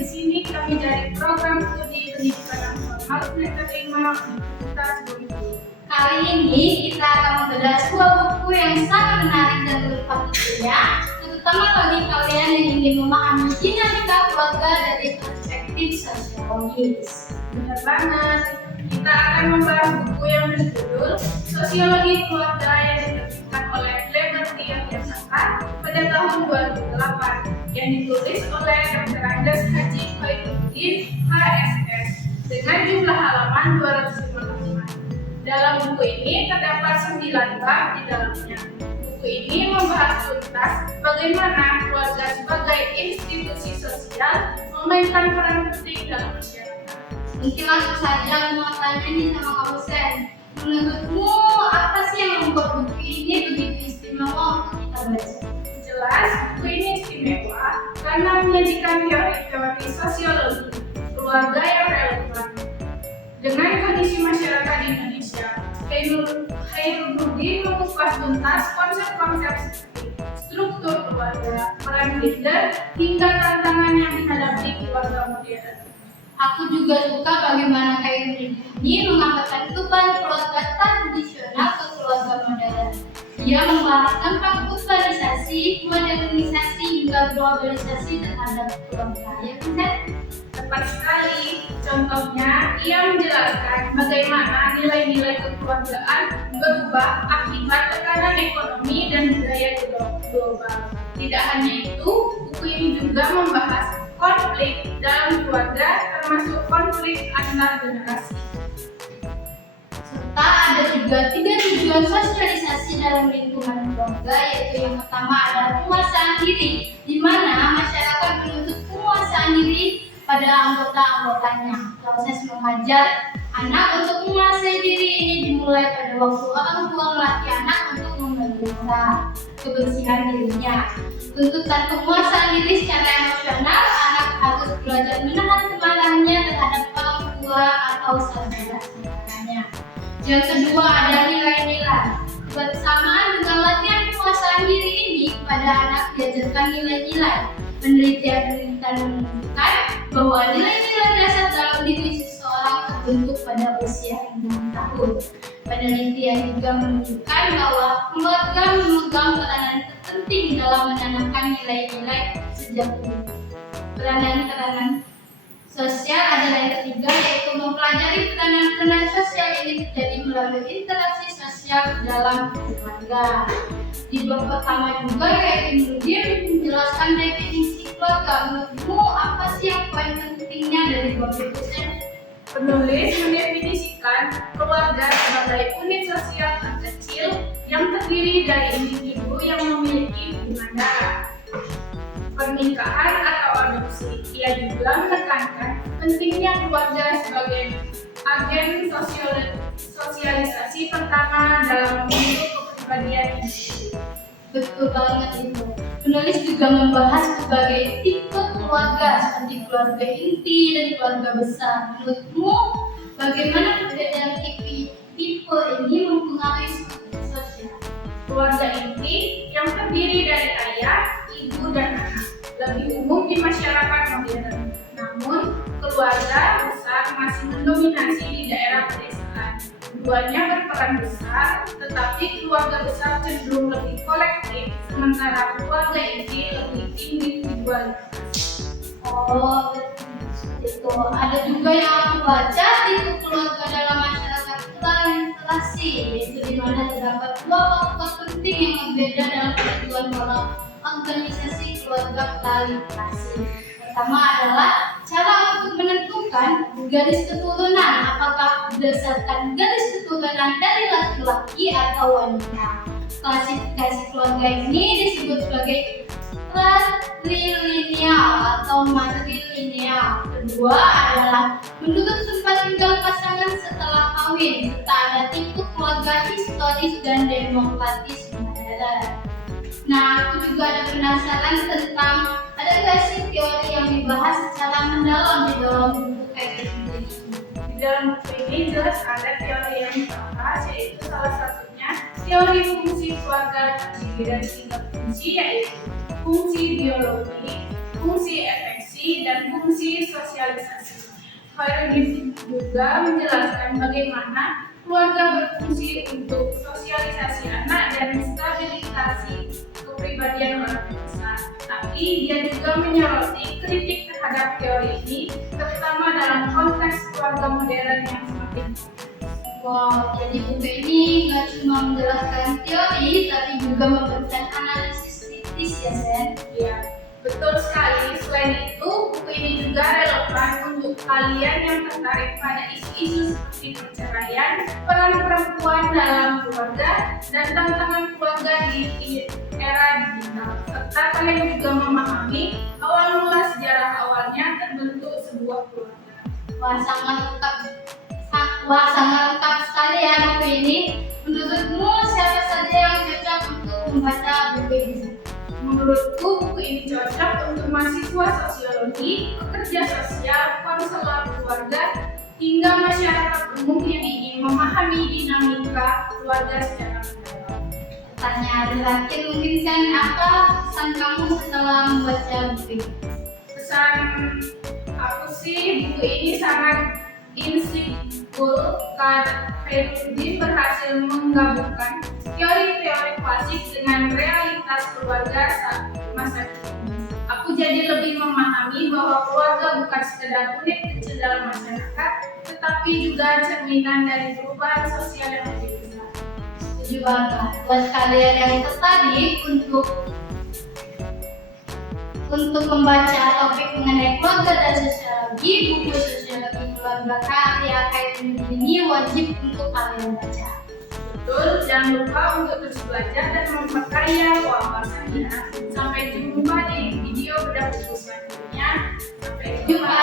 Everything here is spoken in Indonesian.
di sini kami dari program studi pendidikan formal semester 5 Universitas Bengkulu. Kali ini kita akan membedah sebuah buku yang sangat menarik dan berfaedah, terutama bagi kalian yang ingin memahami dinamika keluarga dari perspektif sosiologis. Benar banget, kita akan membahas buku yang berjudul Sosiologi Keluarga yang diterbitkan oleh Liberty Yogyakarta pada tahun 2008 yang ditulis oleh Dr. Andes Haji Khairuddin HSS dengan jumlah halaman 255. Dalam buku ini terdapat 9 bab di dalamnya. Buku ini membahas tuntas bagaimana keluarga sebagai institusi sosial memainkan peran penting dalam masyarakat. Mungkin langsung saja mau tanya nih sama Kak Husen. Menurutmu apa sih yang membuat buku ini begitu istimewa untuk kita baca? Jelas, buku ini istimewa karena menyajikan teori-teori sosiologi keluarga yang relevan dengan kondisi masyarakat di Indonesia. Khairuddin mengupas tuntas konsep-konsep seperti struktur keluarga, peran leader, hingga tantangan yang dihadapi keluarga modern. Aku juga suka bagaimana Khairuddin ini mengangkat beban keluarga tradisional ke keluarga modern. Dia membahas tentang urbanisasi, modernisasi, hingga globalisasi terhadap keluarga. Ya kan? Tepat sekali. Contohnya, ia menjelaskan bagaimana nilai-nilai kekeluargaan berubah akibat tekanan ekonomi dan budaya global. Tidak hanya itu, buku ini juga membahas konflik dalam keluarga, termasuk konflik antar generasi. Serta ada juga 3 tujuan sosialisasi dalam lingkungan keluarga, yaitu yang pertama adalah penguasaan diri, di mana masyarakat menuntut penguasaan diri pada anggota-anggotanya. Proses mengajar anak untuk menguasai diri ini dimulai pada waktu orang tua melatih anak untuk memelihara kebersihan dirinya. Tuntutan penguasaan diri secara emosional, anak harus belajar menahan kemarahannya terhadap orang tua atau saudara-saudaranya. Yang kedua ada nilai-nilai. Bersamaan dengan latihan penguasaan diri ini, kepada anak diajarkan nilai-nilai. Penelitian menunjukkan bahwa nilai-nilai dasar dalam diri seseorang terbentuk pada usia 6 tahun. Penelitian juga menunjukkan bahwa keluarga memegang peranan terpenting dalam menanamkan nilai-nilai sejak dini. Peranan sosial adalah yang ketiga, yaitu mempelajari peranan sosial ini terjadi melalui interaksi sosial dalam keluarga. Di bab pertama juga, yaitu dia menjelaskan definisi keluarga. Menurutmu apa sih yang poin pentingnya dari bab itu? Penulis mendefinisikan keluarga sebagai unit sosial terkecil yang terdiri dari individu yang memiliki hubungan darah, pernikahan atau adopsi. Ia juga menekankan pentingnya keluarga sebagai agen sosialisasi pertama dalam membentuk kepribadian individu. Betul banget itu. Penulis juga membahas berbagai tipe keluarga seperti keluarga inti dan keluarga besar. Menurutmu bagaimana perbedaan tipe ini mempengaruhi sosial? Keluarga inti yang terdiri dari ayah, ibu, dan anak lebih umum di masyarakat modern. Namun, keluarga besar masih mendominasi di daerah pedesaan. Keduanya berperan besar, tetapi keluarga besar cenderung lebih kolektif, sementara keluarga inti lebih individual. Oh, itu. Ada juga yang aku baca, tipe keluarga dalam masyarakat transplantasi, yaitu di mana terdapat 2 faktor penting yang berbeda dalam ketentuan dalam organisasi keluarga transplantasi. Pertama adalah cara untuk menentukan garis keturunan, apakah berdasarkan garis keturunan dari laki-laki atau wanita. Klasifikasi keluarga ini disebut sebagai patrilineal atau matrilineal. Kedua adalah menurut tempat tinggal pasangan setelah kawin, serta ada tipe keluarga historis dan demokratis modern. Nah, aku juga ada penasaran tentang ada nggak sih teori yang dibahas secara mendalam di dalam buku kayak gini? Di dalam buku ini jelas ada teori yang dibahas, yaitu salah satunya teori fungsi keluarga terdiri dari 3 fungsi, yaitu fungsi biologi, fungsi efeksi, interaksi dan fungsi sosialisasi. Khairuddin juga menjelaskan bagaimana keluarga berfungsi untuk sosialisasi anak dan stabilisasi kepribadian orang dewasa. Tapi dia juga menyoroti kritik terhadap teori ini, terutama dalam konteks keluarga modern yang semakin Wow, jadi buku ini nggak cuma menjelaskan teori, tapi juga memberikan analisis kritis ya, Sen? ya, betul sekali. Selain itu, buku ini juga relevan untuk kalian yang tertarik pada isu-isu seperti perceraian, peran perempuan dalam keluarga, dan tantangan keluarga di era digital. Serta kalian juga memahami awal mula sejarah awalnya terbentuk sebuah keluarga. Wah, sangat lengkap sekali ya buku ini. Menurutmu siapa saja yang cocok untuk membaca buku ini? Menurutku, buku ini cocok untuk mahasiswa sosiologi, pekerja sosial, konselor keluarga, hingga masyarakat umum yang ingin memahami dinamika keluarga secara mendalam. Pertanyaan terakhir mungkin, Sen, apa pesan kamu setelah membaca buku ini? Pesan aku sih, buku ini sangat insightful karena Khairuddin berhasil menggabungkan teori-teori klasik dengan realitas keluarga saat masa kini. Aku jadi lebih memahami bahwa keluarga bukan sekedar unit kecil dalam masyarakat, tetapi juga cerminan dari perubahan sosial yang lebih besar. Setuju banget. Buat kalian yang tertarik untuk membaca topik mengenai keluarga dan sosiologi, buku sosiologi keluarga karya Khairuddin ini wajib untuk kalian baca. Betul, jangan lupa untuk terus belajar dan memperkaya wawasannya. Sampai jumpa di video bedah buku selanjutnya. Sampai jumpa.